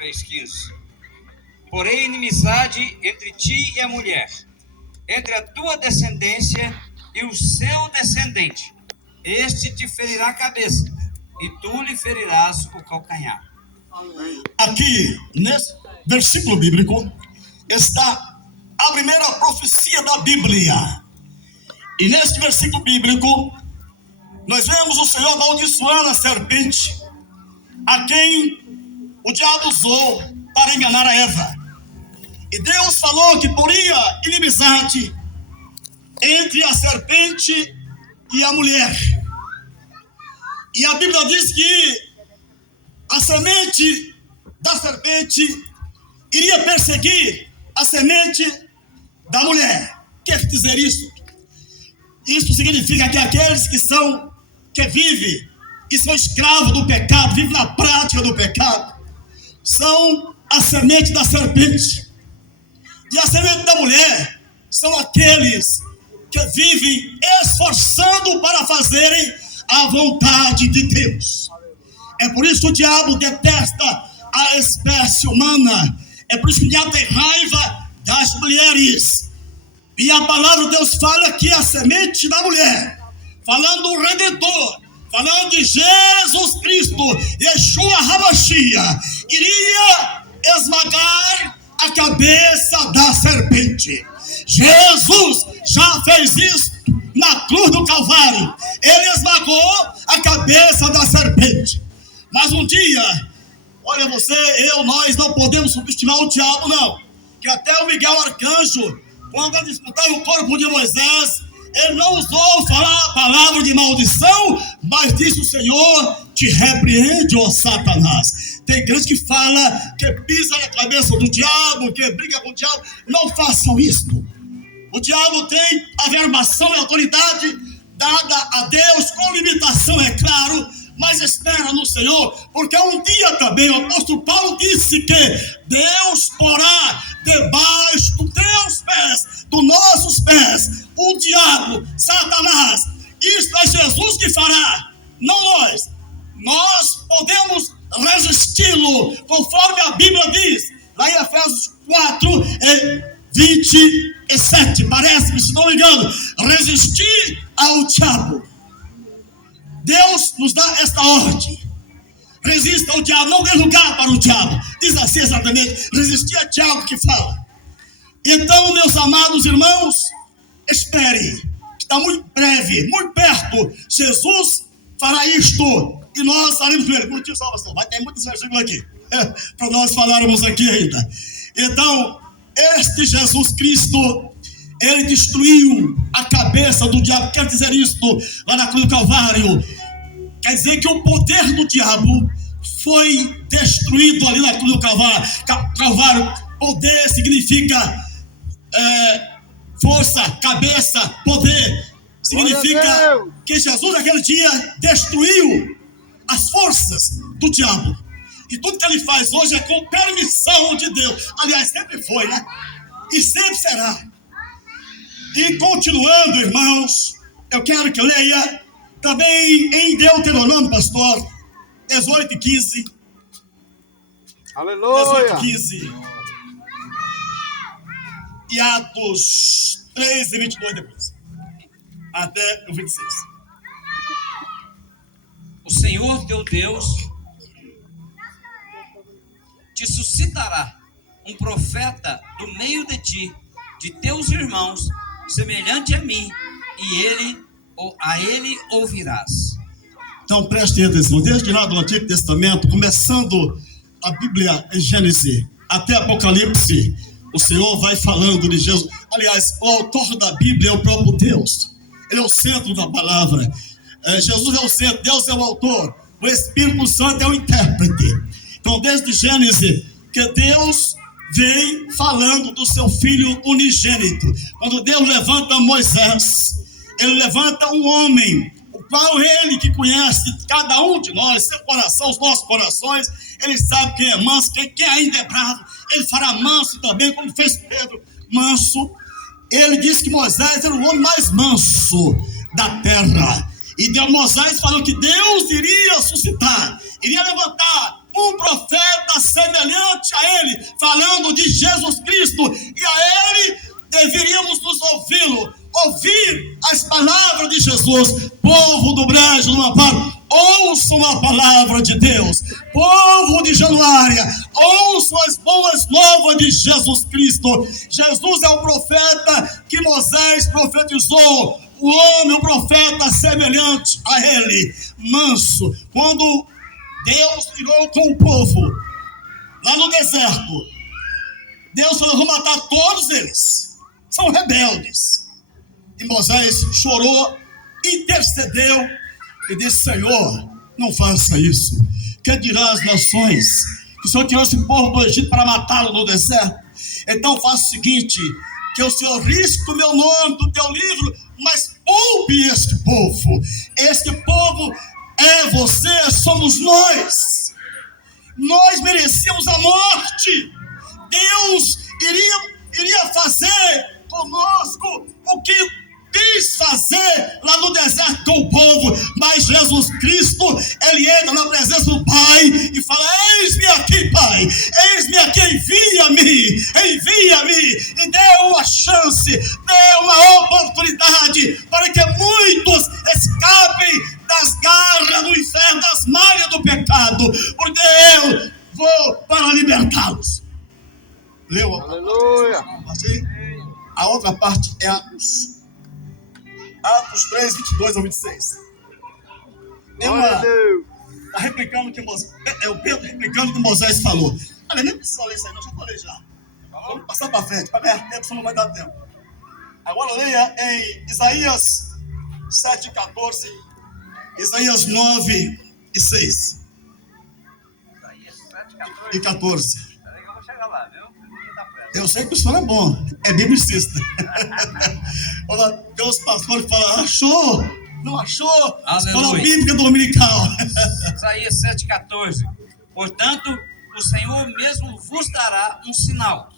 3,15. Porém, inimizade entre ti e a mulher, entre a tua descendência e o seu descendente. Este te ferirá a cabeça, e tu lhe ferirás o calcanhar. Aqui, nesse versículo bíblico, está a primeira profecia da Bíblia. E neste versículo bíblico, nós vemos o Senhor amaldiçoando a serpente, a quem o diabo usou para enganar a Eva. E Deus falou que poria inimizade entre a serpente e a mulher. E a Bíblia diz que a semente da serpente iria perseguir a semente da mulher. Quer dizer isso? Isso significa que aqueles que vivem e são escravos do pecado, vivem na prática do pecado, são a semente da serpente. E a semente da mulher são aqueles que vivem esforçando para fazerem a vontade de Deus. É por isso que o diabo detesta a espécie humana. É por isso que o diabo tem raiva das mulheres. E a palavra de Deus fala que a semente da mulher, falando do Redentor, falando de Jesus Cristo, Yeshua HaMashiach, iria esmagar a cabeça da serpente. Jesus já fez isso na cruz do Calvário. Ele esmagou a cabeça da serpente. Mas um dia, olha nós não podemos subestimar o diabo, não. Que até o Miguel Arcanjo, quando ele disputava o corpo de Moisés, ele não usou falar a palavra de maldição, mas disse o Senhor: te repreende, ó Satanás. Tem crente que fala, que pisa na cabeça do diabo, que briga com o diabo. Não façam isso. O diabo tem a verbação e autoridade dada a Deus, com limitação, é claro, mas espera no Senhor, porque um dia também o apóstolo Paulo disse que Deus porá debaixo dos teus pés, dos nossos pés, o diabo, Satanás. Isso é Jesus que fará, não nós. Nós podemos resisti-lo, conforme a Bíblia diz, lá em Efésios 4, 27, parece-me, se não me engano, resistir ao diabo. Deus nos dá esta ordem: resista ao diabo, não dê lugar para o diabo. Diz assim exatamente, resistir ao diabo que fala. Então, meus amados irmãos, espere, está muito breve, muito perto. Jesus fará isto e nós faremos com ele. Curtiu, salvação? Vai ter muitos versículos aqui para nós falarmos aqui ainda. Então, este Jesus Cristo, ele destruiu a cabeça do diabo. Quer dizer isto lá na cruz do Calvário? Quer dizer que o poder do diabo foi destruído ali na cruz do Calvário. Poder significa força, cabeça, poder. Significa que Jesus naquele dia destruiu as forças do diabo. E tudo que ele faz hoje é com permissão de Deus. Aliás, sempre foi, né? E sempre será. E continuando, irmãos, eu quero que leia também em Deuteronômio, pastor, 18:15. Aleluia! 18:15. E Atos 3:22 depois. Até o 26. O Senhor teu Deus te suscitará um profeta do meio de ti, de teus irmãos, semelhante a mim, e a ele ouvirás. Então preste atenção, desde lá do Antigo Testamento, começando a Bíblia em Gênesis até Apocalipse, o Senhor vai falando de Jesus. Aliás, o autor da Bíblia é o próprio Deus. Ele é o centro da palavra. Jesus é o centro, Deus é o autor, o Espírito Santo é o intérprete. Então, desde Gênesis, que Deus vem falando do seu Filho unigênito. Quando Deus levanta Moisés, ele levanta um homem, o qual ele que conhece cada um de nós, seu coração, os nossos corações, ele sabe quem é manso, quem ainda é bravo. Ele fará manso também, como fez Pedro, manso. Ele disse que Moisés era o homem mais manso da terra. E Moisés falou que Deus iria suscitar, iria levantar um profeta semelhante a ele, falando de Jesus Cristo, e a ele deveríamos nos ouvir as palavras de Jesus. Povo do Brejo do Amparo, ouçam a palavra de Deus. Povo de Januária, ouçam as boas novas de Jesus Cristo. Jesus é o profeta que Moisés profetizou, o homem, o profeta semelhante a ele, manso. Quando Deus tirou com o povo lá no deserto, Deus falou: vou matar todos eles, são rebeldes. E Moisés chorou, intercedeu e disse: Senhor, não faça isso. Que dirão as nações que o Senhor tirou esse povo do Egito para matá-lo no deserto? Então faça o seguinte: que o Senhor risque o meu nome do teu livro, mas poupe este povo. Este povo é você, somos nós. Nós merecíamos a morte. Deus iria fazer conosco o que quis fazer lá no deserto com o povo, mas Jesus Cristo, ele entra na presença do Pai e fala: eis-me aqui, Pai, eis-me aqui, envia-me, e dê uma chance, dê uma oportunidade para que muitos escapem das garras do inferno, das malhas do pecado, porque eu vou para libertá-los. Leu? Aleluia. A outra parte é Atos 3, 22 ao 26. Está replicando o que Moisés, o Pedro replicando o que Moisés falou. Olha, nem precisa ler isso aí, eu já falei já. Vamos passar para frente, para ganhar tempo, senão não vai dar tempo. Agora leia em Isaías 7, 14, Isaías 9 e 6. Isaías 7, 14. E 14. Eu vou chegar lá, viu? Eu sei que o senhor é bom, é biblicista. Tem os pastores que falam: achou, não achou? Escola bíblica dominical. Isaías 7,14. Portanto, o Senhor mesmo vos dará um sinal.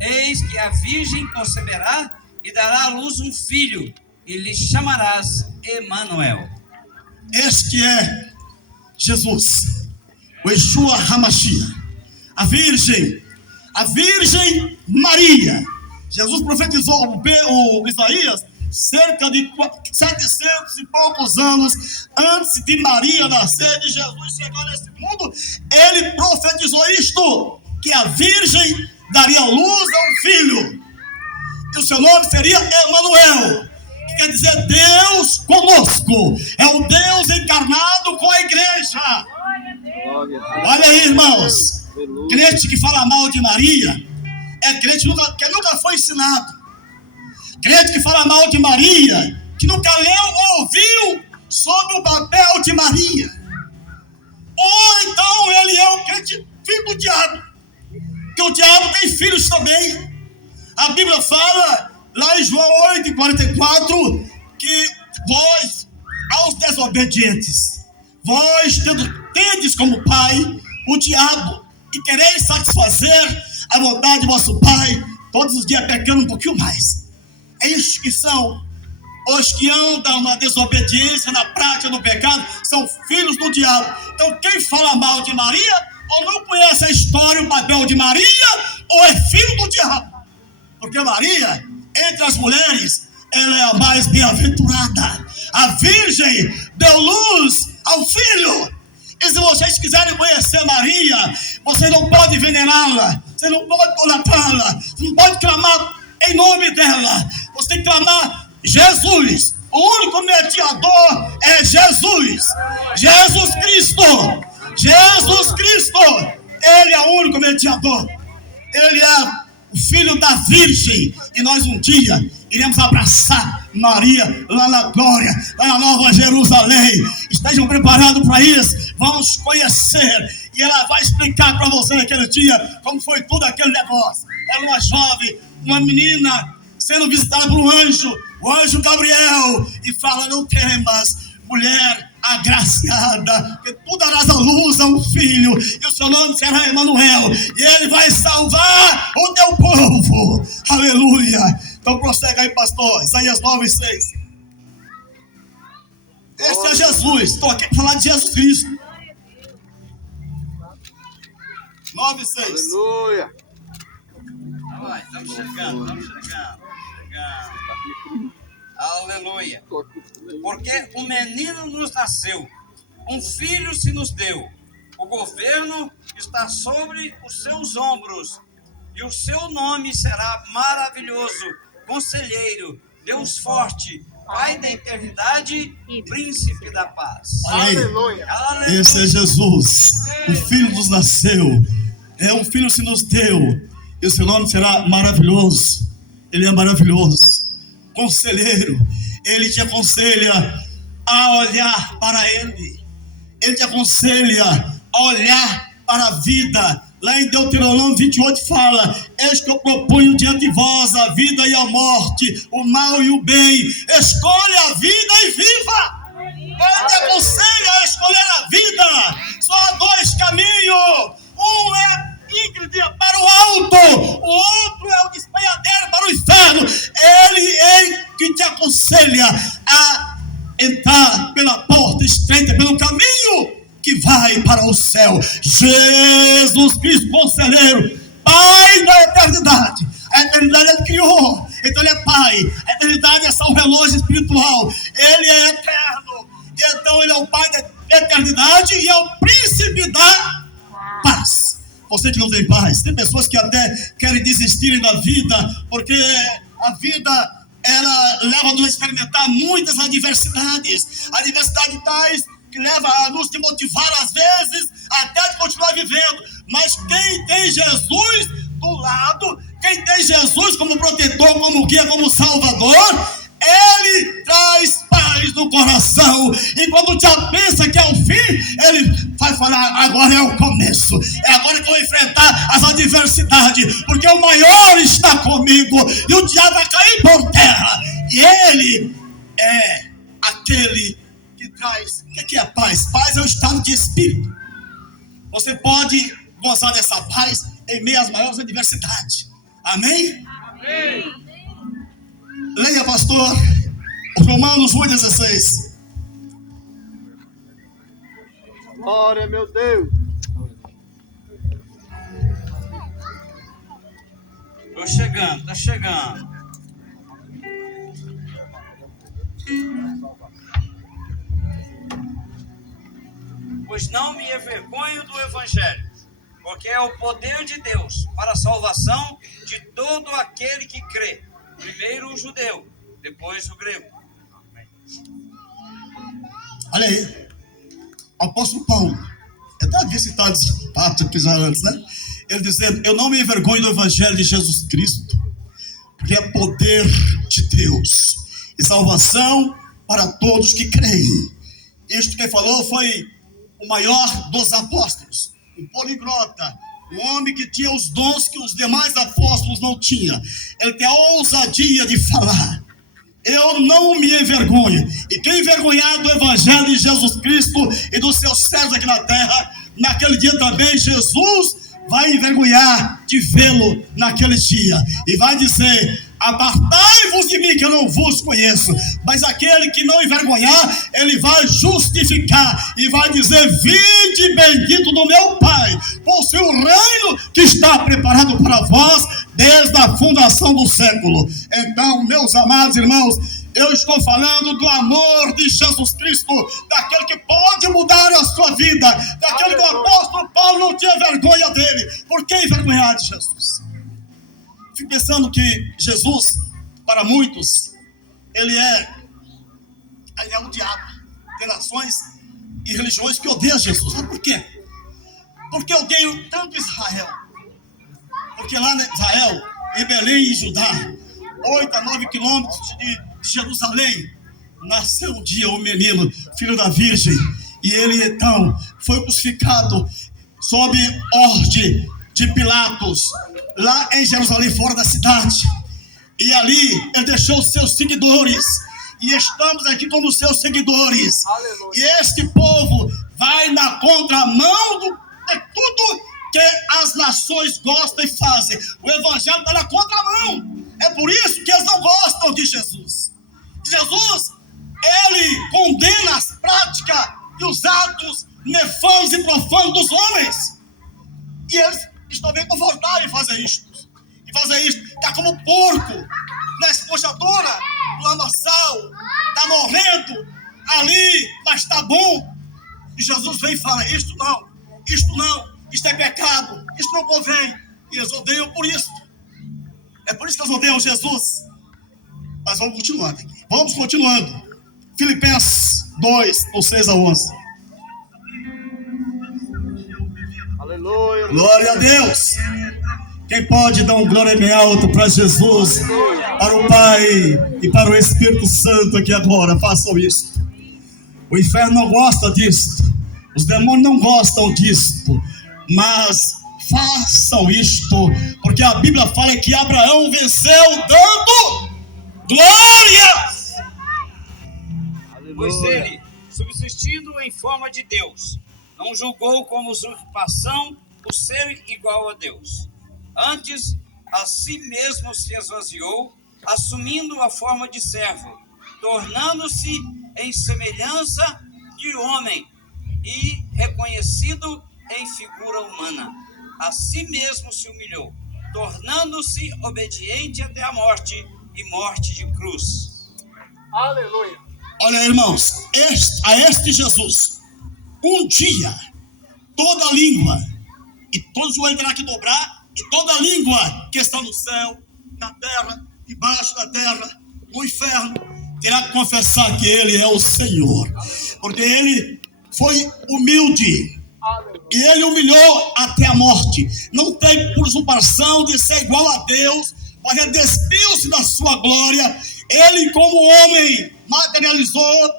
Eis que a virgem conceberá e dará à luz um filho, e lhe chamarás Emanuel. Este é Jesus, o Yeshua HaMashiach, a Virgem Maria. Jesus profetizou o Isaías cerca de 700 e poucos anos antes de Maria nascer, de Jesus chegar nesse mundo. Ele profetizou isto, que a Virgem daria luz a um filho, e o seu nome seria Emanuel, que quer dizer Deus conosco. É o Deus encarnado com a igreja. Olha aí, irmãos, crente que fala mal de Maria é crente que nunca foi ensinado. Crente que fala mal de Maria, que nunca leu ou ouviu sobre o papel de Maria. Ou então ele é um crente filho do diabo, que o diabo tem filhos também. A Bíblia fala lá em João 8,44 que vós, aos desobedientes, vós tendes como pai o diabo, e quereis satisfazer a vontade de vosso pai, todos os dias pecando um pouquinho mais. É isso que são os que andam na desobediência, na prática do pecado, são filhos do diabo. Então quem fala mal de Maria, ou não conhece a história, o papel de Maria, ou é filho do diabo. Porque Maria, entre as mulheres, ela é a mais bem-aventurada. A Virgem deu luz ao filho. E se vocês quiserem conhecer Maria, você não pode venerá-la, você não pode idolatrá-la, você não pode clamar em nome dela. Você tem que clamar Jesus. O único mediador é Jesus. Jesus Cristo. Jesus Cristo. Ele é o único mediador. Ele é o filho da Virgem. E nós um dia iremos abraçar Maria lá na glória, lá na Nova Jerusalém. Estejam preparados para isso. Vamos conhecer. E ela vai explicar para você naquele dia como foi tudo aquele negócio. Ela é uma jovem, uma menina, sendo visitada por um anjo, o anjo Gabriel, e fala: não temas, mulher agraciada, que tu darás à luz a um filho, e o seu nome será Emanuel, e ele vai salvar o teu povo. Aleluia. Então prossegue aí, pastor. Isaías 9:6. Esse é Jesus. Estou aqui para falar de Jesus Cristo. 9:6. Aleluia. Vai, estamos chegando. Aleluia. Porque um menino nos nasceu, um filho se nos deu. O governo está sobre os seus ombros, e o seu nome será maravilhoso, Conselheiro, Deus forte, Pai da eternidade e Príncipe da paz. Aleluia. Aleluia. Esse é Jesus. O Filho nos nasceu. Um filho se nos deu. E o seu nome será maravilhoso. Ele é maravilhoso. Conselheiro. Ele te aconselha a olhar para Ele. Ele te aconselha a olhar para a vida. Lá em Deuteronômio 28 fala: eis que eu proponho diante de vós a vida e a morte, o mal e o bem. Escolha a vida e viva. Ele te aconselha a escolher a vida. Só há dois caminhos. Um é íngreme para o alto, o outro é o despenhadeiro para o inferno. Ele é que te aconselha a entrar pela porta estreita, pelo caminho que vai para o céu. Jesus Cristo, Conselheiro, Pai da eternidade. A eternidade Ele criou, então Ele é Pai. A eternidade é só um relógio espiritual. Ele é eterno, então Ele é o Pai da eternidade e é o Príncipe da paz. Você que não tem paz, tem pessoas que até querem desistirem da vida, porque a vida, ela leva-nos a experimentar muitas adversidades tais que leva a nos desmotivar às vezes, até de continuar vivendo. Mas quem tem Jesus do lado, quem tem Jesus como protetor, como guia, como salvador, Ele traz paz no coração. E quando já pensa que é o fim, Ele vai falar: agora é o começo. É agora que eu vou enfrentar as adversidades, porque o maior está comigo e o diabo vai cair por terra. E Ele é aquele que traz. O que é paz? Paz é o estado de espírito. Você pode gozar dessa paz em meio às maiores adversidades. Amém? Amém. Leia, pastor, Romanos 8,16. Glória, meu Deus. Tô chegando, tá chegando. Pois não me envergonho do Evangelho, porque é o poder de Deus para a salvação de todo aquele que crê. Primeiro o judeu, depois o grego. Olha aí, o apóstolo Paulo, eu até havia citado esse fato aqui já antes, né? Ele dizendo: eu não me envergonho do Evangelho de Jesus Cristo, porque é poder de Deus e salvação para todos que creem. Isto quem falou foi o maior dos apóstolos, um poliglota, um homem que tinha os dons que os demais apóstolos não tinham. Ele tem a ousadia de falar: eu não me envergonho. E quem envergonhar do Evangelho de Jesus Cristo e dos seus servos aqui na terra, naquele dia também Jesus vai envergonhar de vê-lo naquele dia. E vai dizer: apartai-vos de mim, que eu não vos conheço. Mas aquele que não envergonhar, ele vai justificar e vai dizer: vinde bendito do meu Pai, possui o reino que está preparado para vós desde a fundação do século. Então, meus amados irmãos, eu estou falando do amor de Jesus Cristo, daquele que pode mudar a sua vida, daquele que o apóstolo Paulo não tinha vergonha dele. Por que envergonhar de Jesus? Fico pensando que Jesus, para muitos, ele é o diabo. Tem nações e religiões que odeiam Jesus. Mas por quê? Porque odeiam tanto Israel. Porque lá em Israel, em Belém e Judá, 8 a 9 quilômetros de Jerusalém, nasceu um dia um menino, filho da Virgem, e ele então foi crucificado sob ordem de Pilatos, lá em Jerusalém, fora da cidade. E ali ele deixou os seus seguidores, e estamos aqui como seus seguidores. Aleluia. E este povo vai na contramão de tudo que as nações gostam e fazem. O evangelho está na contramão. É por isso que eles não gostam de Jesus. Jesus, ele condena as práticas e os atos nefanos e profanos dos homens. E eles estão bem confortáveis em fazer isto. Está como porco na esponjadora, no lamaçal, está morrendo ali, mas está bom. E Jesus vem e fala: isto não, isto é pecado, isto não convém. E eles odeiam por isso. É por isso que eles odeiam Jesus. Mas vamos continuando aqui. Vamos continuando. Filipenses 2, do 6 a 11. Aleluia. Glória a Deus. Quem pode dar um glória bem alto para Jesus, para o Pai e para o Espírito Santo aqui agora? Façam isso. O inferno não gosta disto. Os demônios não gostam disto. Mas façam isto, porque a Bíblia fala que Abraão venceu dando glória. Pois ele, subsistindo em forma de Deus, não julgou como usurpação o ser igual a Deus. Antes, a si mesmo se esvaziou, assumindo a forma de servo, tornando-se em semelhança de homem e reconhecido em figura humana. A si mesmo se humilhou, tornando-se obediente até a morte e morte de cruz. Aleluia. Olha, irmãos, a este Jesus, um dia, toda língua, e todos joelhos terá que dobrar, e toda língua que está no céu, na terra, debaixo da terra, no inferno, terá que confessar que Ele é o Senhor. Porque Ele foi humilde, e Ele humilhou até a morte. Não teve por usurpação de ser igual a Deus, mas Ele despiu-se da sua glória. Ele, como homem, materializou,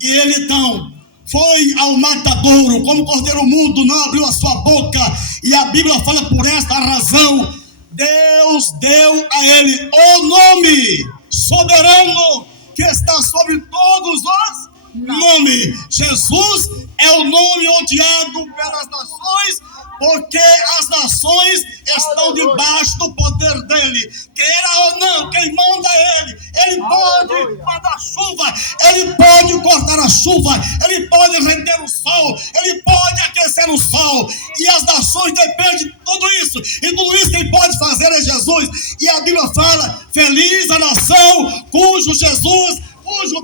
e Ele então foi ao matadouro, como cordeiro mudo, não abriu a sua boca. E a Bíblia fala: por esta razão Deus deu a Ele o nome soberano que está sobre todos os nomes. Jesus é o nome odiado pelas nações, porque as nações estão debaixo do poder dele. Queira ou não, quem manda é ele. Ele pode mandar chuva, ele pode cortar a chuva, ele pode render o sol, ele pode aquecer o sol. E as nações dependem de tudo isso. E tudo isso quem pode fazer é Jesus. E a Bíblia fala: feliz a nação cujo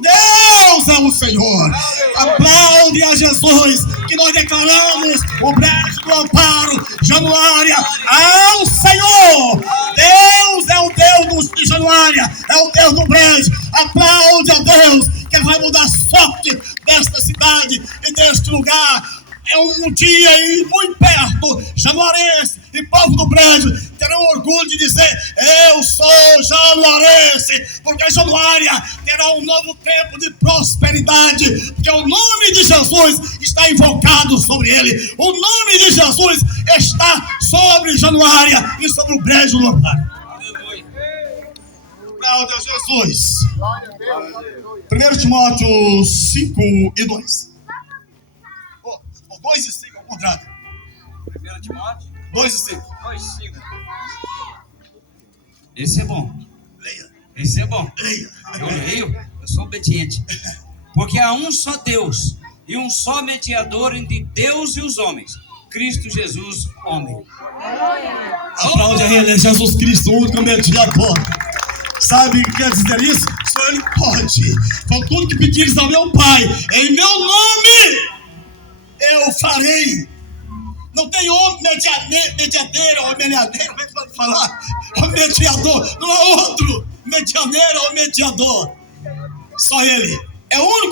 Deus é o Senhor. Aplaude a Jesus, que nós declaramos o brejo do amparo, Januária, ao Senhor. Deus é o Deus de Januária, é o Deus do brejo. Aplaude a Deus, que vai mudar a sorte desta cidade e deste lugar. É um dia aí muito perto, januarense e povo do brejo terão orgulho de dizer: eu sou januarense, porque Januária terá um novo tempo de prosperidade, porque o nome de Jesus está invocado sobre ele. O nome de Jesus está sobre Januária e sobre o brejo do amparo. Glória a Jesus. 1 Timóteo 5 e 2. 2 e 5, ao contrário. 1 Timóteo 2 e 5. 2 e 5. Esse é bom. Leia. Esse é bom. Leia. Eu leio, eu sou obediente. Porque há um só Deus e um só mediador entre Deus e os homens, Cristo Jesus, homem. Aplaude a ele, Jesus Cristo, o único mediador. Sabe o que quer dizer isso? Só ele pode. Com tudo que pedires ao meu Pai, em meu nome eu farei. Não tem homem mediadeira ou mediadeiro, como é que pode falar? O mediador, não há outro medianeiro ou mediador. Só ele. É o único